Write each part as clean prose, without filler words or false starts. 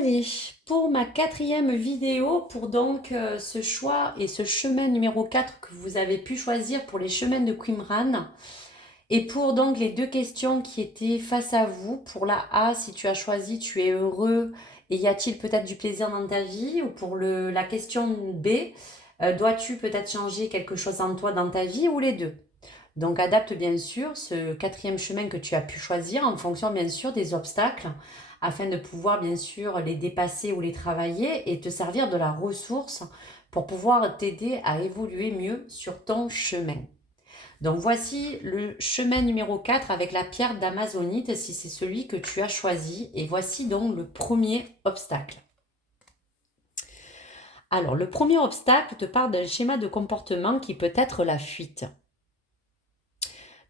Allez, pour ma quatrième vidéo, pour donc ce choix et ce chemin numéro 4 que vous avez pu choisir pour les chemins de Qumran, et pour donc les deux questions qui étaient face à vous, pour la A, si tu as choisi, tu es heureux et y a-t-il peut-être du plaisir dans ta vie, ou pour la question B, dois-tu peut-être changer quelque chose en toi dans ta vie, ou les deux. Donc adapte bien sûr ce quatrième chemin que tu as pu choisir en fonction bien sûr des obstacles afin de pouvoir bien sûr les dépasser ou les travailler et te servir de la ressource pour pouvoir t'aider à évoluer mieux sur ton chemin. Donc voici le chemin numéro 4 avec la pierre d'Amazonite si c'est celui que tu as choisi, et voici donc le premier obstacle. Alors le premier obstacle te parle d'un schéma de comportement qui peut être la fuite.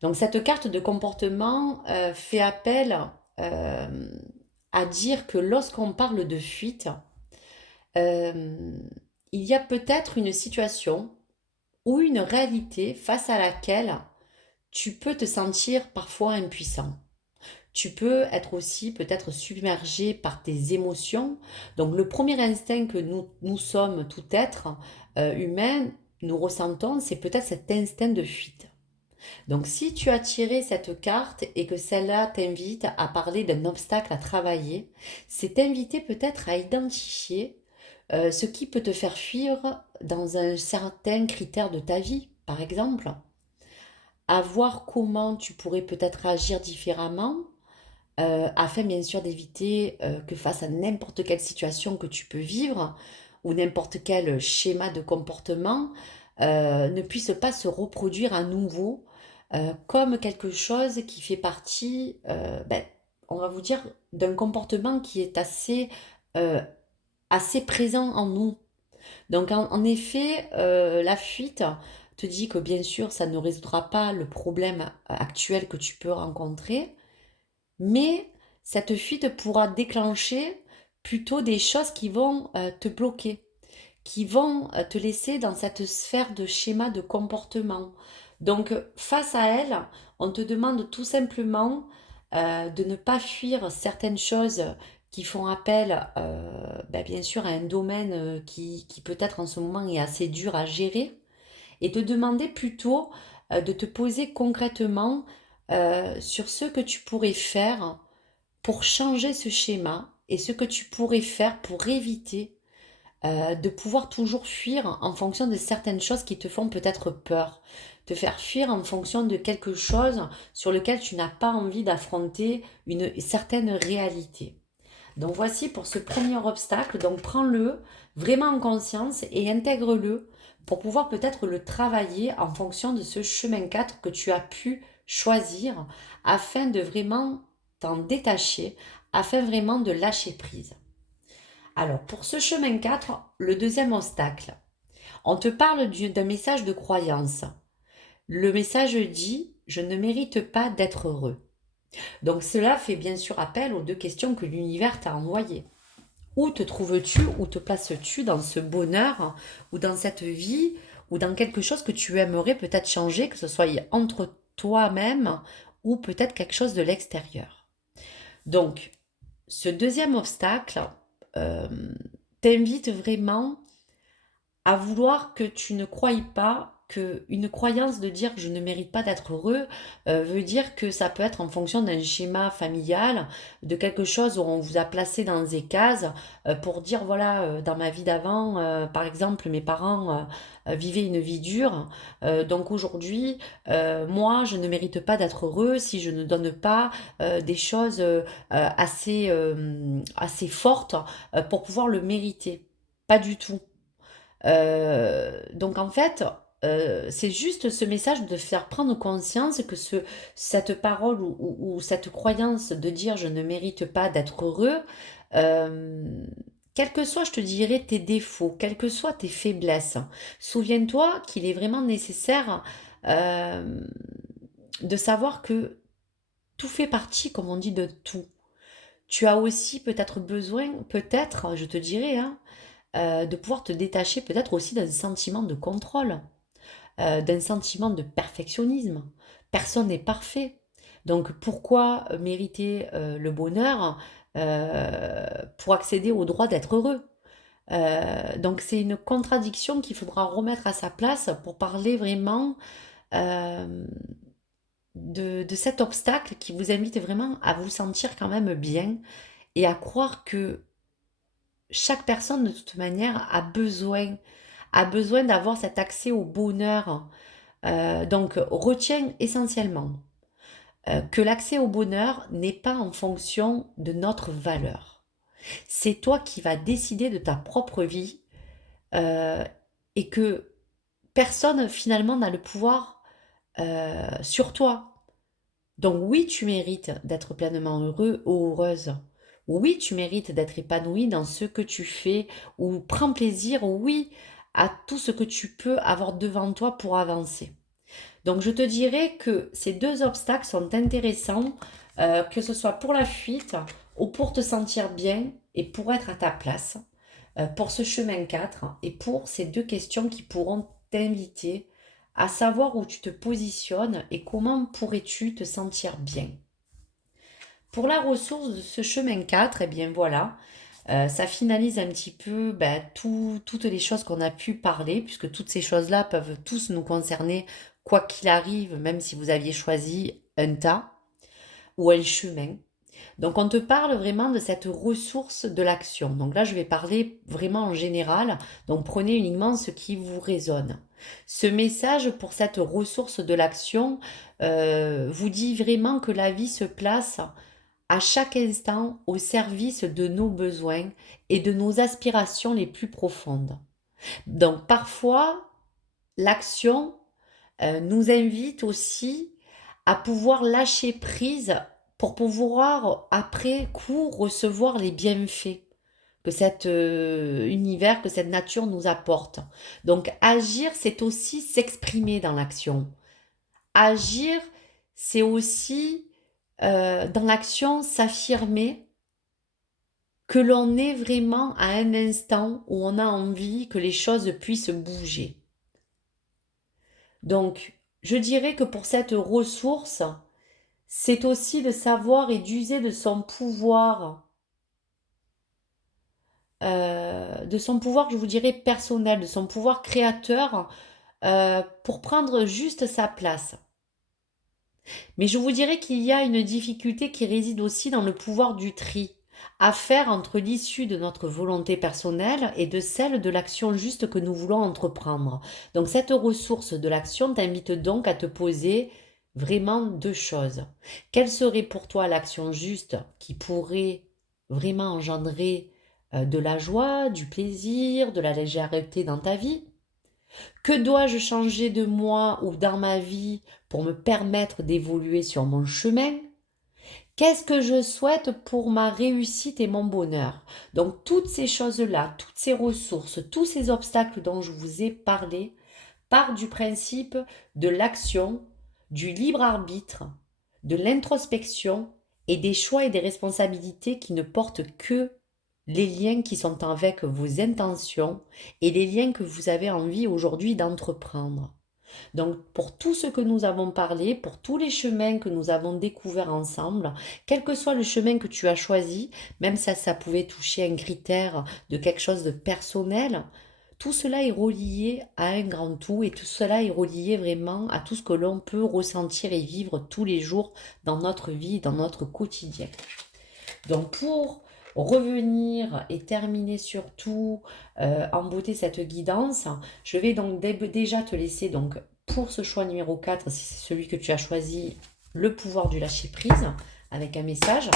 Donc cette carte de comportement fait appel euh, à dire que lorsqu'on parle de fuite, euh, il y a peut-être une situation ou une réalité face à laquelle tu peux te sentir parfois impuissant. Tu peux être aussi peut-être submergé par tes émotions. Donc le premier instinct que nous sommes tout être humain, nous ressentons, c'est peut-être cet instinct de fuite. Donc si tu as tiré cette carte et que celle-là t'invite à parler d'un obstacle à travailler, c'est t'inviter peut-être à identifier ce qui peut te faire fuir dans un certain critère de ta vie, par exemple, à voir comment tu pourrais peut-être agir différemment, afin bien sûr d'éviter que face à n'importe quelle situation que tu peux vivre ou n'importe quel schéma de comportement ne puisse pas se reproduire à nouveau comme quelque chose qui fait partie, on va vous dire, d'un comportement qui est euh, assez présent en nous. Donc en effet, la fuite te dit que bien sûr, ça ne résoudra pas le problème actuel que tu peux rencontrer, mais cette fuite pourra déclencher plutôt des choses qui vont te bloquer, qui vont te laisser dans cette sphère de schéma de comportement. Donc face à elle, on te demande tout simplement de ne pas fuir certaines choses qui font appel, bien sûr, à un domaine qui peut-être en ce moment est assez dur à gérer, et te demander plutôt de te poser concrètement sur ce que tu pourrais faire pour changer ce schéma et ce que tu pourrais faire pour éviter de pouvoir toujours fuir en fonction de certaines choses qui te font peut-être peur. Te faire fuir en fonction de quelque chose sur lequel tu n'as pas envie d'affronter une certaine réalité. Donc voici pour ce premier obstacle. Donc prends-le vraiment en conscience et intègre-le pour pouvoir peut-être le travailler en fonction de ce chemin 4 que tu as pu choisir afin de vraiment t'en détacher, afin vraiment de lâcher prise. Alors pour ce chemin 4, le deuxième obstacle, on te parle d'un message de croyance. Le message dit: je ne mérite pas d'être heureux. Donc cela fait bien sûr appel aux deux questions que l'univers t'a envoyées. Où te trouves-tu, où te places-tu dans ce bonheur, ou dans cette vie, ou dans quelque chose que tu aimerais peut-être changer, que ce soit entre toi-même ou peut-être quelque chose de l'extérieur. Donc, ce deuxième obstacle euh, t'invite vraiment à vouloir que tu ne croies pas que une croyance de dire que je ne mérite pas d'être heureux veut dire que ça peut être en fonction d'un schéma familial, de quelque chose où on vous a placé dans des cases pour dire voilà, dans ma vie d'avant, par exemple, mes parents vivaient une vie dure, donc aujourd'hui, moi, je ne mérite pas d'être heureux si je ne donne pas des choses assez fortes pour pouvoir le mériter. Pas du tout. Donc en fait, c'est juste ce message de faire prendre conscience que cette parole ou cette croyance de dire je ne mérite pas d'être heureux, euh, quels que soient, je te dirais, tes défauts, quelles que soient tes faiblesses, souviens-toi qu'il est vraiment nécessaire euh, de savoir que tout fait partie, comme on dit, de tout. Tu as aussi peut-être besoin, peut-être, je te dirais, hein, de pouvoir te détacher peut-être aussi d'un sentiment de contrôle, d'un sentiment de perfectionnisme. Personne n'est parfait. Donc pourquoi mériter le bonheur pour accéder au droit d'être heureux. Donc c'est une contradiction qu'il faudra remettre à sa place pour parler vraiment euh, de cet obstacle qui vous invite vraiment à vous sentir quand même bien et à croire que chaque personne de toute manière a besoin d'avoir cet accès au bonheur. Donc retiens essentiellement que l'accès au bonheur n'est pas en fonction de notre valeur. C'est toi qui vas décider de ta propre vie euh, et que personne finalement n'a le pouvoir sur toi. Donc oui, tu mérites d'être pleinement heureux ou heureuse. Oui, tu mérites d'être épanoui dans ce que tu fais ou prends plaisir, oui, à tout ce que tu peux avoir devant toi pour avancer. Donc je te dirais que ces deux obstacles sont intéressants, que ce soit pour la fuite ou pour te sentir bien et pour être à ta place, pour ce chemin 4 et pour ces deux questions qui pourront t'inviter à savoir où tu te positionnes et comment pourrais-tu te sentir bien. Pour la ressource de ce chemin 4, eh bien voilà, ça finalise un petit peu toutes les choses qu'on a pu parler, puisque toutes ces choses-là peuvent tous nous concerner, quoi qu'il arrive, même si vous aviez choisi un tas ou un chemin. Donc on te parle vraiment de cette ressource de l'action. Donc là, je vais parler vraiment en général, donc prenez uniquement ce qui vous résonne. Ce message pour cette ressource de l'action vous dit vraiment que la vie se place à chaque instant au service de nos besoins et de nos aspirations les plus profondes. Donc parfois, l'action nous invite aussi à pouvoir lâcher prise pour pouvoir après coup recevoir les bienfaits que cet univers, que cette nature nous apporte. Donc agir, c'est aussi s'exprimer dans l'action. Agir, c'est aussi dans l'action s'affirmer que l'on est vraiment à un instant où on a envie que les choses puissent bouger. Donc, je dirais que pour cette ressource, c'est aussi de savoir et d'user de son pouvoir, je vous dirais, personnel, de son pouvoir créateur, pour prendre juste sa place. Mais je vous dirais qu'il y a une difficulté qui réside aussi dans le pouvoir du tri, à faire entre l'issue de notre volonté personnelle et de celle de l'action juste que nous voulons entreprendre. Donc cette ressource de l'action t'invite donc à te poser vraiment deux choses. Quelle serait pour toi l'action juste qui pourrait vraiment engendrer de la joie, du plaisir, de la légèreté dans ta vie? Que dois-je changer de moi ou dans ma vie pour me permettre d'évoluer sur mon chemin? Qu'est-ce que je souhaite pour ma réussite et mon bonheur? Donc toutes ces choses-là, toutes ces ressources, tous ces obstacles dont je vous ai parlé partent du principe de l'action, du libre arbitre, de l'introspection et des choix et des responsabilités qui ne portent que les liens qui sont avec vos intentions et les liens que vous avez envie aujourd'hui d'entreprendre. Donc pour tout ce que nous avons parlé, pour tous les chemins que nous avons découverts ensemble, quel que soit le chemin que tu as choisi, même si ça pouvait toucher un critère de quelque chose de personnel, tout cela est relié à un grand tout et tout cela est relié vraiment à tout ce que l'on peut ressentir et vivre tous les jours dans notre vie, dans notre quotidien. Donc pour revenir et terminer surtout en beauté cette guidance, je vais donc déjà te laisser donc pour ce choix numéro 4, si c'est celui que tu as choisi, le pouvoir du lâcher prise avec un message.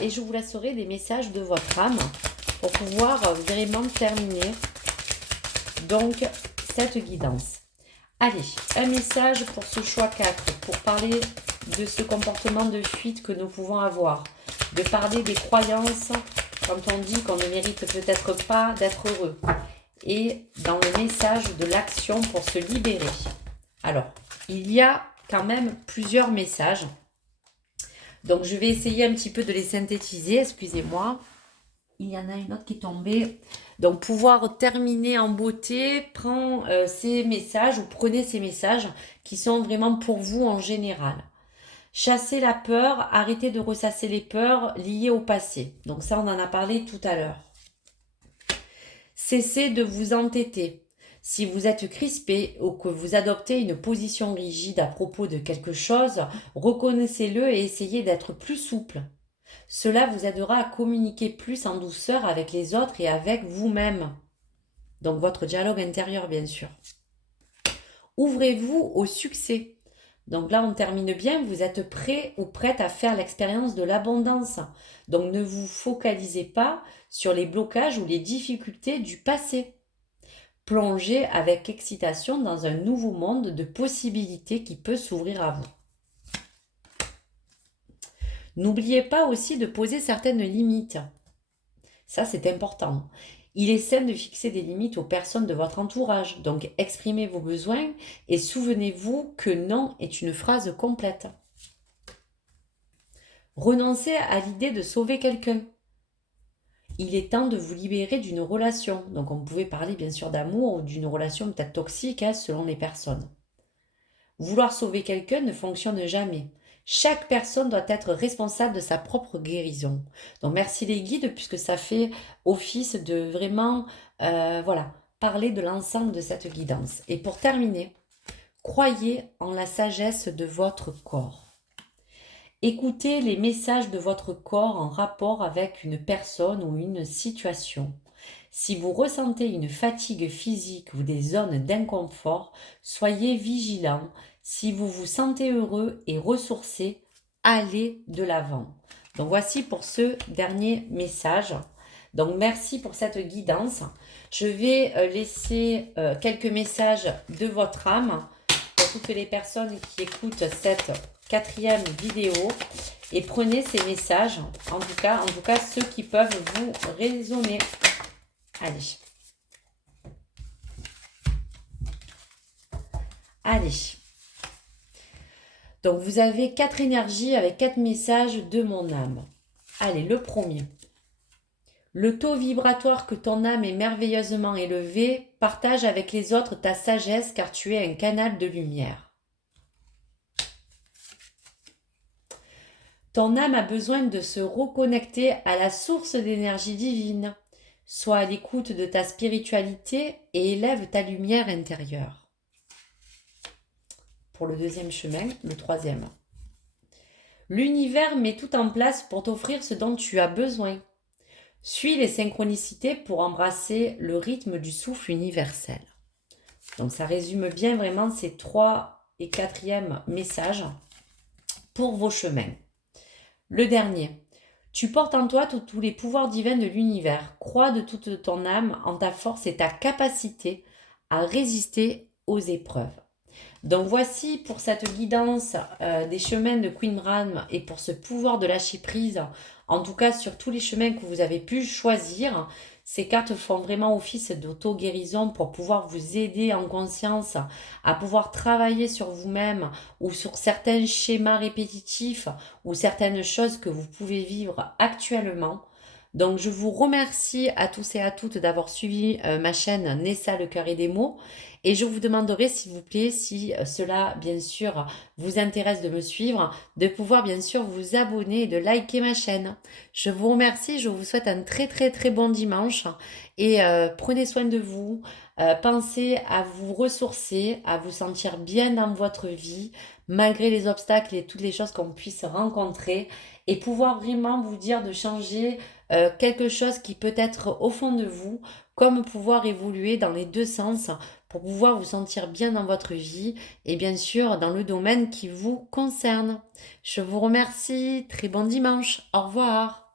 Et je vous laisserai les messages de votre âme pour pouvoir vraiment terminer donc cette guidance. Allez, un message pour ce choix 4, pour parler de ce comportement de fuite que nous pouvons avoir, de parler des croyances quand on dit qu'on ne mérite peut-être pas d'être heureux, et dans le message de l'action pour se libérer. Alors, il y a quand même plusieurs messages, donc je vais essayer un petit peu de les synthétiser, excusez-moi. Il y en a une autre qui est tombée. Donc, pouvoir terminer en beauté, prends ces messages ou prenez ces messages qui sont vraiment pour vous en général. Chasser la peur, arrêter de ressasser les peurs liées au passé. Donc ça, on en a parlé tout à l'heure. Cessez de vous entêter. Si vous êtes crispé ou que vous adoptez une position rigide à propos de quelque chose, reconnaissez-le et essayez d'être plus souple. Cela vous aidera à communiquer plus en douceur avec les autres et avec vous-même. Donc votre dialogue intérieur, bien sûr. Ouvrez-vous au succès. Donc là, on termine bien. Vous êtes prêt ou prête à faire l'expérience de l'abondance. Donc ne vous focalisez pas sur les blocages ou les difficultés du passé. Plongez avec excitation dans un nouveau monde de possibilités qui peut s'ouvrir à vous. N'oubliez pas aussi de poser certaines limites. Ça, c'est important. Il est sain de fixer des limites aux personnes de votre entourage. Donc, exprimez vos besoins et souvenez-vous que non est une phrase complète. Renoncez à l'idée de sauver quelqu'un. Il est temps de vous libérer d'une relation. Donc, on pouvait parler bien sûr d'amour ou d'une relation peut-être toxique selon les personnes. Vouloir sauver quelqu'un ne fonctionne jamais. Chaque personne doit être responsable de sa propre guérison. Donc merci les guides puisque ça fait office de vraiment parler de l'ensemble de cette guidance. Et pour terminer, croyez en la sagesse de votre corps. Écoutez les messages de votre corps en rapport avec une personne ou une situation. Si vous ressentez une fatigue physique ou des zones d'inconfort, soyez vigilant. Si vous vous sentez heureux et ressourcé, allez de l'avant. Donc voici pour ce dernier message. Donc merci pour cette guidance. Je vais laisser quelques messages de votre âme pour toutes les personnes qui écoutent cette 4e vidéo et prenez ces messages, en tout cas ceux qui peuvent vous résonner. Allez. Allez. Donc, vous avez 4 énergies avec 4 messages de mon âme. Allez, le premier. Le taux vibratoire que ton âme est merveilleusement élevé, partage avec les autres ta sagesse car tu es un canal de lumière. Ton âme a besoin de se reconnecter à la source d'énergie divine. Sois à l'écoute de ta spiritualité et élève ta lumière intérieure. Pour le deuxième chemin, le troisième. L'univers met tout en place pour t'offrir ce dont tu as besoin. Suis les synchronicités pour embrasser le rythme du souffle universel. Donc ça résume bien vraiment ces 3 et 4e messages pour vos chemins. Le dernier. Tu portes en toi tous les pouvoirs divins de l'univers. Crois de toute ton âme en ta force et ta capacité à résister aux épreuves. Donc voici pour cette guidance des chemins de Queen Ram et pour ce pouvoir de lâcher prise, en tout cas sur tous les chemins que vous avez pu choisir. Ces cartes font vraiment office d'auto-guérison pour pouvoir vous aider en conscience à pouvoir travailler sur vous-même ou sur certains schémas répétitifs ou certaines choses que vous pouvez vivre actuellement. Donc je vous remercie à tous et à toutes d'avoir suivi ma chaîne Nessa le cœur et des mots et je vous demanderai s'il vous plaît, si cela bien sûr vous intéresse de me suivre, de pouvoir bien sûr vous abonner et de liker ma chaîne. Je vous remercie, je vous souhaite un très très très bon dimanche et prenez soin de vous, pensez à vous ressourcer, à vous sentir bien dans votre vie malgré les obstacles et toutes les choses qu'on puisse rencontrer et pouvoir vraiment vous dire de changer quelque chose qui peut être au fond de vous, comme pouvoir évoluer dans les deux sens pour pouvoir vous sentir bien dans votre vie et bien sûr dans le domaine qui vous concerne. Je vous remercie, très bon dimanche, au revoir.